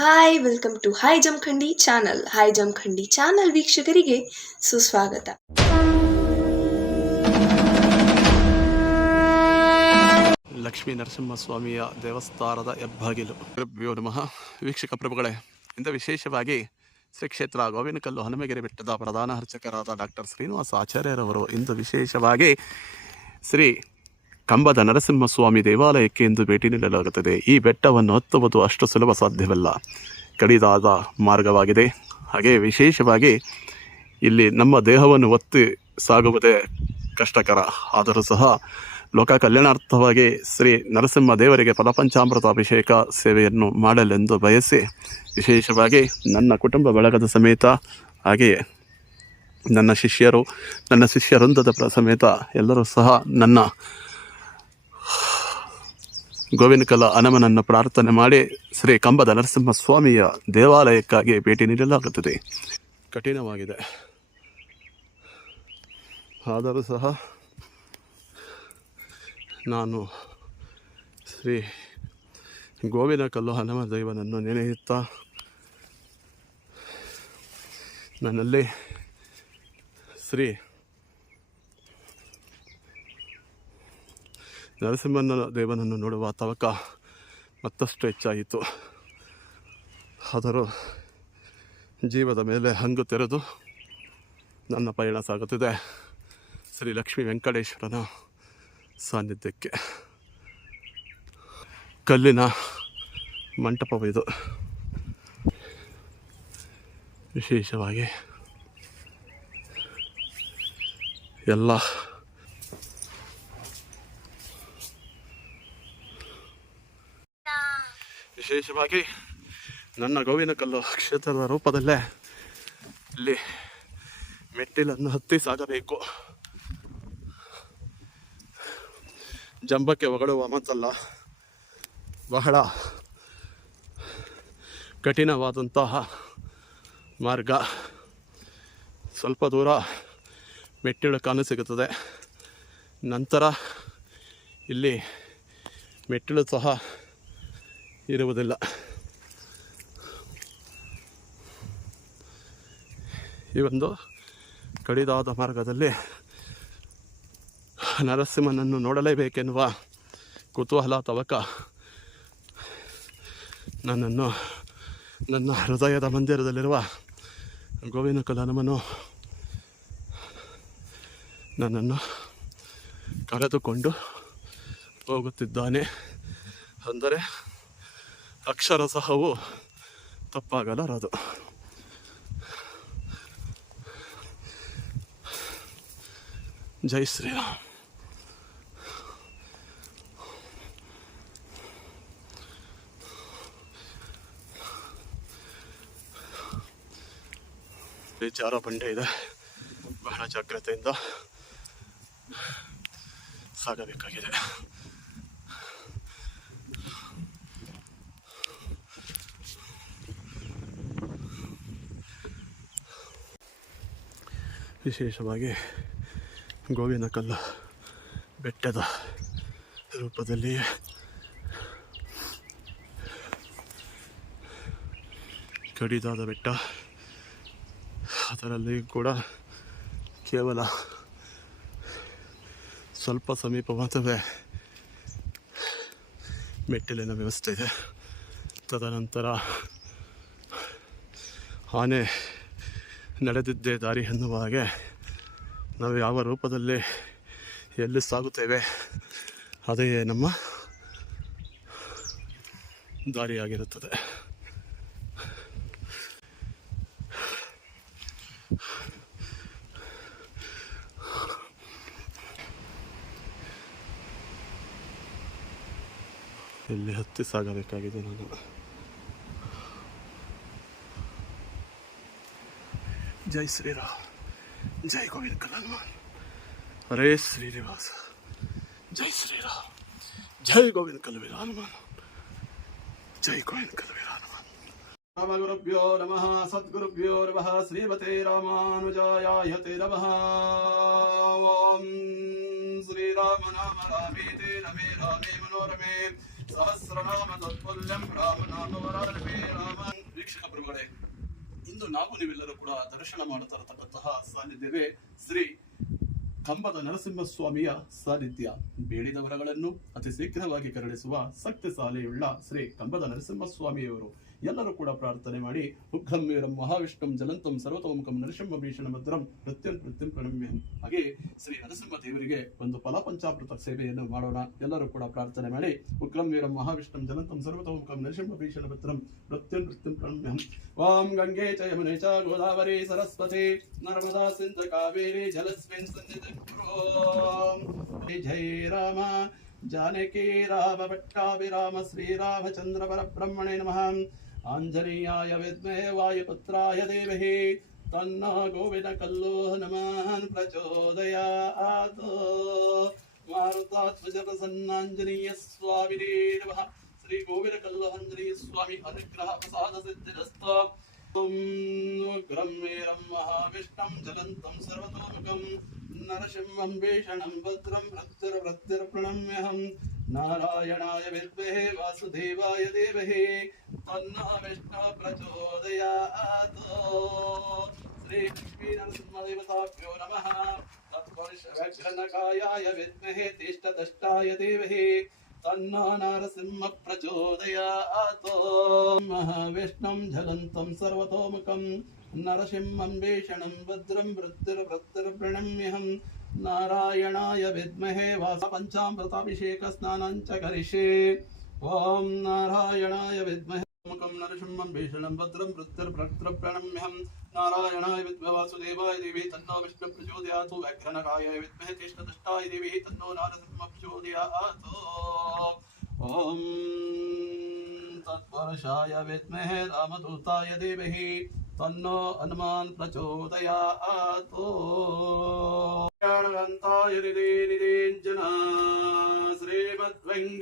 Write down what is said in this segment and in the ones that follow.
Hi welcome to hi Jamakhandi channel hi Jamakhandi channel ವೀಕ್ಷಕರಿಗೆ ಸುಸ್ವಾಗತ. ಲಕ್ಷ್ಮೀ ನರಸಿಂಹಸ್ವಾಮಿಯ ದೇವಸ್ಥಾನದ ಹೆಬ್ಬಾಗಿಲು. ಗುರುಭ್ಯೋ ನಮಃ. ವೀಕ್ಷಕ ಪ್ರಭುಗಳೇ, ಇಂದ ವಿಶೇಷವಾಗಿ ಶ್ರೀ ಕ್ಷೇತ್ರ ಗೋವಿನಕಲ್ಲು ಹನುಮಗಿರಿ ಬೆಟ್ಟದ ಪ್ರಧಾನ ಅರ್ಚಕರಾದ ಡಾಕ್ಟರ್ ಶ್ರೀನಿವಾಸ ಆಚಾರ್ಯರವರು ಇಂದು ವಿಶೇಷವಾಗಿ ಶ್ರೀ ಕಂಬದ ನರಸಿಂಹಸ್ವಾಮಿ ದೇವಾಲಯಕ್ಕೆ ಎಂದು ಭೇಟಿ ನೀಡಲಾಗುತ್ತದೆ. ಈ ಬೆಟ್ಟವನ್ನು ಹತ್ತುವುದು ಅಷ್ಟು ಸುಲಭ ಸಾಧ್ಯವಲ್ಲ. ಕಡಿದಾದ ಮಾರ್ಗವಾಗಿದೆ. ಹಾಗೆ ವಿಶೇಷವಾಗಿ ಇಲ್ಲಿ ನಮ್ಮ ದೇಹವನ್ನು ಒತ್ತಿ ಸಾಗುವುದೇ ಕಷ್ಟಕರ. ಆದರೂ ಸಹ ಲೋಕ ಕಲ್ಯಾಣಾರ್ಥವಾಗಿ ಶ್ರೀ ನರಸಿಂಹ ದೇವರಿಗೆ ಫಲಪಂಚಾಮೃತ ಅಭಿಷೇಕ ಸೇವೆಯನ್ನು ಮಾಡಲೆಂದು ಬಯಸಿ, ವಿಶೇಷವಾಗಿ ನನ್ನ ಕುಟುಂಬ ಬಳಗದ ಸಮೇತ, ಹಾಗೆಯೇ ನನ್ನ ಶಿಷ್ಯರು, ನನ್ನ ಶಿಷ್ಯ ವೃಂದದ ಸಮೇತ ಎಲ್ಲರೂ ಸಹ ನನ್ನ ಗೋವಿನಕಲ ಹನುಮನನ್ನು ಪ್ರಾರ್ಥನೆ ಮಾಡಿ ಶ್ರೀ ಕಂಬದ ನರಸಿಂಹ ಸ್ವಾಮಿಯ ದೇವಾಲಯಕ್ಕಾಗಿ ಭೇಟಿ ನೀಡಲಾಗುತ್ತದೆ. ಕಠಿಣವಾಗಿದೆ. ಆದರೂ ಸಹ ನಾನು ಶ್ರೀ ಗೋವಿನ ಕಲ್ಲು ಹನುಮ ದೈವನನ್ನು ನೆನೆಯುತ್ತಾ ನನ್ನಲ್ಲಿ ಶ್ರೀ ನರಸಿಂಹನ ದೇವನನ್ನು ನೋಡುವ ತವಕ ಮತ್ತಷ್ಟು ಹೆಚ್ಚಾಯಿತು. ಆದರೂ ಜೀವದ ಮೇಲೆ ಹಂಗು ತೆರೆದು ನನ್ನ ಪಯಣ ಸಾಗುತ್ತಿದೆ. ಶ್ರೀ ಲಕ್ಷ್ಮೀ ವೆಂಕಟೇಶ್ವರನ ಸಾನ್ನಿಧ್ಯಕ್ಕೆ. ಕಲ್ಲಿನ ಮಂಟಪವಿದು. ವಿಶೇಷವಾಗಿ ಎಲ್ಲ ವಿಶೇಷವಾಗಿ ನನ್ನ ಗೋವಿನ ಕಲ್ಲು ಕ್ಷೇತ್ರದ ರೂಪದಲ್ಲೇ ಇಲ್ಲಿ ಮೆಟ್ಟಿಲನ್ನು ಹತ್ತಿ ಸಾಗಬೇಕು. ಜಂಬಕ್ಕೆ ಹೊಗಳುವ ಮಾತಲ್ಲ ಬಹಳ ಕಠಿಣವಾದಂತಹ ಮಾರ್ಗ. ಸ್ವಲ್ಪ ದೂರ ಮೆಟ್ಟಿಳು ಕಾಣಸಿಗುತ್ತದೆ ನಂತರ ಇಲ್ಲಿ ಮೆಟ್ಟಿಲು ಸಹ ಇರುವುದಿಲ್ಲ. ಈ ಒಂದು ಕಡಿದಾದ ಮಾರ್ಗದಲ್ಲಿ ನರಸಿಂಹನನ್ನು ನೋಡಲೇಬೇಕೆನ್ನುವ ಕುತೂಹಲ ತವಕ ನನ್ನನ್ನು ನನ್ನ ಹೃದಯದ ಮಂದಿರದಲ್ಲಿರುವ ಗೋವಿನ ಕಲನಮನು ನನ್ನನ್ನು ಕರೆದುಕೊಂಡು ಹೋಗುತ್ತಿದ್ದಾನೆ. ಅಂದರೆ ಅಕ್ಷರ ಸಹವು ತಪ್ಪಾಗಲಾರದು. ಜೈ ಶ್ರೀರಾಮ್. ಜಾರ ಬಂಡೆ ಇದೆ. ಬಹಳ ಜಾಗ್ರತೆಯಿಂದ ಸಾಗಬೇಕಾಗಿದೆ. ವಿಶೇಷವಾಗಿ ಗೋವಿನ ಕಲ್ಲು ಬೆಟ್ಟದ ರೂಪದಲ್ಲಿ ಕಡಿದಾದ ಬೆಟ್ಟ. ಅದರಲ್ಲಿ ಕೂಡ ಕೇವಲ ಸ್ವಲ್ಪ ಸಮೀಪ ಮಾತ್ರವೇ ಮೆಟ್ಟಿಲಿನ ವ್ಯವಸ್ಥೆ ಇದೆ. ತದನಂತರ ಆನೆ ನಡೆದಿದ್ದೇ ದಾರಿ ಎನ್ನುವ ಹಾಗೆ ನಾವು ಯಾವ ರೂಪದಲ್ಲಿ ಎಲ್ಲಿ ಸಾಗುತ್ತೇವೆ, ಅದೇ ನಮ್ಮ ದಾರಿಯಾಗಿರುತ್ತದೆ ಇಲ್ಲಿ ಹತ್ತಿ ಸಾಗಬೇಕಾಗಿದೆ ನಾನು? ಜೈ ಶ್ರೀರಾಮ್ ಜೈ ಗೋವಿಂದ ಕಲನ್ಮಾನ್ ಹರೇ ಶ್ರೀನಿವಾಸ ಜೈ ಶ್ರೀರಾಮ್ ಜೈ ಗೋವಿಂದ ಕಲ್ವೀರ ಹನುಮಾನ್ ಜೈ ಗೋವಿಂದ ಕಲ್ವೀರ ಹನುಮಾನ್ ರಾಮಗುರುಭ್ಯೋ ನಮಃ ಸದ್ಗುರುಭ್ಯೋ ನಮಃ ಶ್ರೀಮತೆ ರಾಮಾನುಜಾಯಾಯತೆ ನಮಃ ಓಂ ಶ್ರೀರಾಮ ನಾಮ ರಾಮೇತೆ ನಮೇ ರಾಮೇ ಮನೋರಮೇ ಸಹಸ್ರನಾಮ ತತ್ಪುಲ್ಯಂ ರಾಮ ನಾಮ ವರಾನಮೇ ರಾಮ ಇಂದು ನಾವು ನೀವೆಲ್ಲರೂ ಕೂಡ ದರ್ಶನ ಮಾಡತರತಕ್ಕಂತಹ ಸಾನ್ನಿಧ್ಯವೇ ಶ್ರೀ ಕಂಬದ ನರಸಿಂಹಸ್ವಾಮಿಯ ಸಾನ್ನಿಧ್ಯ. ಬೇಡಿದ ವರಗಳನ್ನು ಅತಿ ಶೀಘ್ರವಾಗಿ ಕರುಣಿಸುವ ಶಕ್ತಿಶಾಲಿಯುಳ್ಳ ಶ್ರೀ ಕಂಬದ ನರಸಿಂಹಸ್ವಾಮಿಯವರು. ಎಲ್ಲರೂ ಕೂಡ ಪ್ರಾರ್ಥನೆ ಮಾಡಿ ಉಗ್ರಂ ವೀರಂ ಮಹಾವಿಷ್ಣುಂ ಜಲಂತಂ ಸರ್ವತೋಮುಖಂ ನರಸಿಂಹ ಭೀಷಣ ಭದ್ರಂ ಪ್ರತ್ಯಂ ಪ್ರತ್ಯಂ ಪ್ರಣಮ್ಯಂ. ಹಾಗೆ ಶ್ರೀ ನರಸಿಂಹ ದೇವರಿಗೆ ಒಂದು ಫಲಪಂಚಾಮೃತ ಸೇವೆಯನ್ನು ಮಾಡೋಣ. ಎಲ್ಲರೂ ಕೂಡ ಪ್ರಾರ್ಥನೆ ಮಾಡಿ ಉಗ್ರಂ ವೀರಂ ಮಹಾವಿಷ್ಣುಂ ಜಲಂತಂ ಸರ್ವತೋಮುಖಂ ನರಸಿಂಹ ಭೀಷಣ ಭದ್ರಂ ಪ್ರತ್ಯಂ ಪ್ರತ್ಯಂ ಪ್ರಣಮ್ಯಂ. ಓಂ ಗಂಗೆ ಚ ಚ ಗೋದಾವರಿ ಸರಸ್ವತಿ, ನರ್ಮದಾ ಸಿಂಧ ಕಾವೇರಿ ಜಲಸ್ಮಿನ್ ಜಯ ರಾಮ, ಜಾನಕಿ ರಾಮ ಭಟ್ಟಾಭಿರಾಮ ಶ್ರೀರಾಮಚಂದ್ರ ಪರಬ್ರಹ್ಮಣೇ ನಮಃ. ಆಂಜನೇಯಾಯ ವಿದ್ಮಹೇ ವಾಯುಪುತ್ರಾಯ ದೇವಹಿ ತನ್ನ ಗೋವಿನ ಕಲ್ಲೋ ಹನುಮಾನ್ ಪ್ರಚೋದಯಾತ್ ಮಾರುತಾತ್ಮಜ ಪ್ರಸನ್ನಾಂಜನೇಯ ಸ್ವಾಮಿನೇ ನಮಃ ಶ್ರೀ ಗೋವಿನ ಕಲ್ಲು ಆಂಜನೇಯ ಸ್ವಾಮಿ ಅನುಗ್ರಹ ಪ್ರಸಾದ ಸಿದ್ಧಿರಸ್ತ ಓಂ ಉಗ್ರಂ ವೀರಂ ಮಹಾವಿಷ್ಣಂ ಜಲಂತಂ ಸರ್ವತೋಮುಖಂ ನರಸಿಂಹಂ ಭೀಷಣಂ ಭದ್ರಂ ಭೃತ್ಯರ ಭೃತ್ಯರ ಪ್ರಣಮ್ಯಹಂ तन्नो विष्णु प्रचोदयातु श्रीलक्ष्मीनरसिंहदेवताभ्यो नमः। तत्पुरुषव्यघ्नकायाय विद्महे तिष्ठदष्टाय धीमहि। नरसिंह भीषण महाविष्णुं झलन्तं सर्वतोमुखं। नरसिंहं भीषणं भद्रं वृत्तिर्वृत्तिर्प्रणम्यहं नारायणाय विद्महे वासपञ्चामृताभिषेकस्नानं च नरसिंहं भीषणं भद्रं वृत्तिर्भक्त्रप्रणम्यहं नारायणाय विद्महे वासुदेवाय देवी तन्नो विष्णुप्रचोदयातु। व्याघ्रनराय विद्महे तिष्ठदष्टाय देवी तन्नो नारसिंहप्रचोदयातु। ॐ तत्पुरुषाय विद्महे रामदूताय देवहि तन्नो हनुमान् प्रचोदयातु।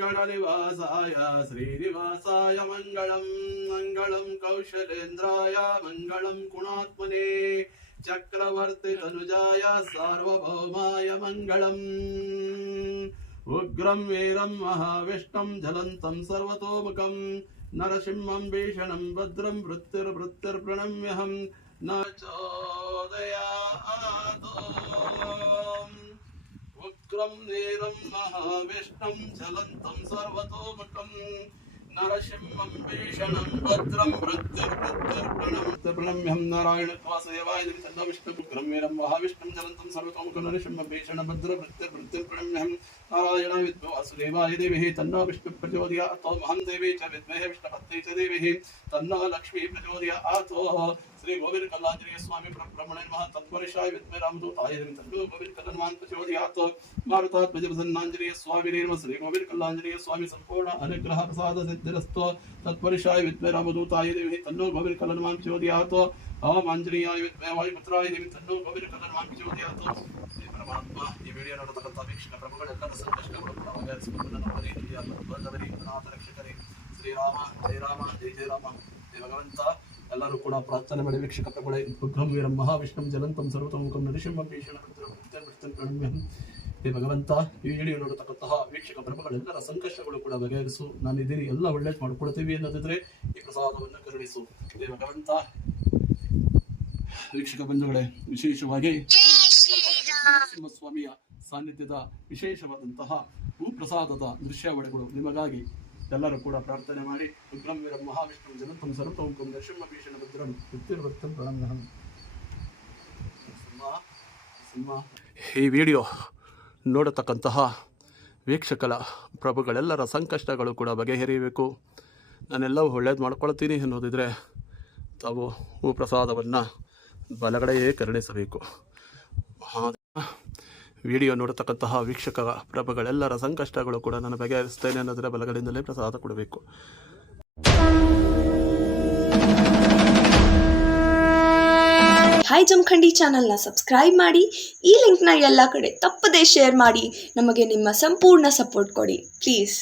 मङ्गलनिवासाय श्रीनिवासाय मङ्गलम् मङ्गलम् कौशलेन्द्राय मङ्गलम् गुणात्मने चक्रवर्तिरनुजाय सार्वभौमाय मङ्गलम् उग्रं, वीरं महाविष्णं ज्वलन्तं सर्वतोमुखं, नरसिंहं, भीषणं, भद्रं, वृत्तिर्वृत्तिर्प्रणम्यहं, न चोदया ಪ್ರಣಮ್ಯಹಂ ನ ಚೋದಯಾತ್ ಉಗ್ರಂ ವೀರಂ ಮಹಾವಿಷ್ಣುಂ ಜಲಂತಂ ಸರ್ವತೋಮುಖಂ ನರಸಿಂಹಂ ಭೀಷಣಂ ಭದ್ರಂ ವೃತ್ತಿರ್ ವೃತ್ತಿರ್ ಪ್ರಣಮ್ ಪ್ರಣಮ್ಯಹಂ ನಾರಾಯಣ ವಾಸುದೇವಾಯ ದೇವಿ ತನ್ನ ವಿಷ್ಣು ಉಗ್ರಂ ವೀರಂ ಮಹಾವಿಷ್ಣುಂ ಜಲಂತಂ ಸರ್ವತೋಮುಖಂ ನರಸಿಂಹ ಭೀಷಣ ಭದ್ರ ವೃತ್ತಿರ್ ವೃತ್ತಿರ್ ಪ್ರಣಮ್ಯಹಂ ನಾರಾಯಣ ವಿದ್ಮೋ ವಾಸುದೇವಾಯ ದೇವಿಃ ತನ್ನೋ ವಿಷ್ಣು ಪ್ರಚೋದಯಾತ್ ಮಹಂ ದೇವಿ ಚ ವಿದ್ಮಹೇ ವಿಷ್ಣುಪತ್ನಿ ಚ ದೇವಿಃ ತನ್ನೋ ಲಕ್ಷ್ಮೀ ಪ್ರಚೋದಯಾತ್ ಶ್ರೀ ಗೋವಿಂದ ಕಲ್ಲಾಂಜನೇಯ ಸ್ವಾಮಿ ಬ್ರಹ್ಮಣ ನಮಃ ತತ್ಪುರುಷಾಯ ವಿದ್ಮೇ ರಾಮದೂತಾಯ ದೇವಿ ತನ್ನೋ ಗೋವಿಂದ ಕಲ್ಲನ್ಮಾನ್ ಪ್ರಚೋದಯಾತ್ ಮಾರುತಾತ್ಮಜ ಪ್ರಸನ್ನಾಂಜನೇಯ ಸ್ವಾಮಿ ನಮ ಶ್ರೀ ಗೋವಿಂದ ಕಲ್ಲಾಂಜನೇಯ ಸ್ವಾಮಿ ಸಂಪೂರ್ಣ ಅನುಗ್ರಹ ಪ್ರಸಾದ ಸಿದ್ಧಿರಸ್ತು ತತ್ಪುರುಷಾಯ ವಿದ್ಮೇ ರಾಮದೂತಾಯ ದೇವಿ ತನ್ನೋ ಗೋವಿಂದ ಕಲ್ಲನ್ಮಾನ್ ಪ್ರಚೋದಯಾತ್ ಓಂ ಆಂಜನೇಯಾಯ ವಿದ್ಮೇ ವಾಯುಪುತ್ರಾಯ ದೇವಿ ತನ್ನೋ ಗೋವಿಂದ ಕಲ್ಲನ್ಮಾನ್ ಪ್ರಚೋದಯಾತ್ ಹೇ ಪರಮಾತ್ಮ ಈ ವಿಡಿಯೋ ನೋಡತಕ್ಕಂಥ ವೀಕ್ಷಕ ಪ್ರಭುಗಳೆಲ್ಲರ ಸಂಕಷ್ಟಗಳು ಕೂಡ ಬಗೆಹರಿಸಿಕೊಂಡು ನನ್ನ ಪ್ರೀತಿಯ ಬಂದವರಿ ಅನಾಥ ರಕ್ಷಕರೇ ಶ್ರೀರಾಮ ಜಯ ರಾಮ ಜಯ ಜಯ ರಾಮ ಹೇ ಭಗವಂತ ಎಲ್ಲರೂ ಕೂಡ ಪ್ರಾರ್ಥನೆ ಮಾಡಿ ವೀಕ್ಷಕ ಪ್ರಭುಗಳೇ ಉಗ್ರಂ ವೀರಂ ಮಹಾವಿಷ್ಣು ಜಲಂತಂ ಸರ್ವತೋಮುಖಂ ನರಸಿಂಹ ಭೀಷಣ ಹೇ ಭಗವಂತ ಈ ವಿಡಿಯೋ ನೋಡತಕ್ಕಂತಹ ವೀಕ್ಷಕ ಬ್ರಹ್ಮಗಳೆಲ್ಲರ ಸಂಕಷ್ಟಗಳು ಕೂಡ ಬಗೆಹರಿಸು. ನಾನು ಇದೀನಿ ಎಲ್ಲ ಒಳ್ಳೇದು ಮಾಡ್ಕೊಳ್ತೀವಿ ಅನ್ನೋದಿದ್ರೆ ಈ ಪ್ರಸಾದವನ್ನು ಕರುಣಿಸು. ಹೇ ಭಗವಂತ. ವೀಕ್ಷಕ ಬಂಧುಗಳೇ ವಿಶೇಷವಾಗಿ ನರಸಿಂಹಸ್ವಾಮಿಯ ಸಾನ್ನಿಧ್ಯದ ವಿಶೇಷವಾದಂತಹ ಭೂಪ್ರಸಾದದ ದೃಶ್ಯಾವಳಿಗಳು ನಿಮಗಾಗಿ ಎಲ್ಲರೂ ಕೂಡ ಪ್ರಾರ್ಥನೆ ಮಾಡಿ ಉಗ್ರಂ ವೀರ ಮಹಾವಿಷ್ಣು ಜನತಂ ಸರ್ವತೋಮುಖಂ ನರಸಿಂಹ ಭೀಷಣ ಭದ್ರಂ ಸಿಂಹ ಸಿಂಹ. ಈ ವಿಡಿಯೋ ನೋಡತಕ್ಕಂತಹ ವೀಕ್ಷಕಲ ಪ್ರಭುಗಳೆಲ್ಲರ ಸಂಕಷ್ಟಗಳು ಕೂಡ ಬಗೆಹರಿಯಬೇಕು. ನಾನೆಲ್ಲವೂ ಒಳ್ಳೇದು ಮಾಡ್ಕೊಳ್ತೀನಿ ಅನ್ನೋದಿದ್ರೆ ತಾವು ಹೂ ಪ್ರಸಾದವನ್ನು ಬಲಗಡೆಯೇ ಕರುಣಿಸಬೇಕು. ವಿಡಿಯೋ ನೋಡತಕ್ಕಂತಹ ವೀಕ್ಷಕ ಪ್ರಭಗಳೆಲ್ಲರ ಸಂಕಷ್ಟಗಳು ಕೂಡ ನಾನು ಬಗೆಹರಿಸ್ತೇನೆ ಅನ್ನೋದರ ಬಲಗಡೆಯಿಂದಲೇ ಪ್ರಸಾದ ಕೊಡಬೇಕು. ಹಾಯ್ ಜಮಖಂಡಿ ಚಾನಲ್ನ ಸಬ್ಸ್ಕ್ರೈಬ್ ಮಾಡಿ, ಈ ಲಿಂಕ್ನ ಎಲ್ಲ ಕಡೆ ತಪ್ಪದೇ ಶೇರ್ ಮಾಡಿ, ನಮಗೆ ನಿಮ್ಮ ಸಂಪೂರ್ಣ ಸಪೋರ್ಟ್ ಕೊಡಿ ಪ್ಲೀಸ್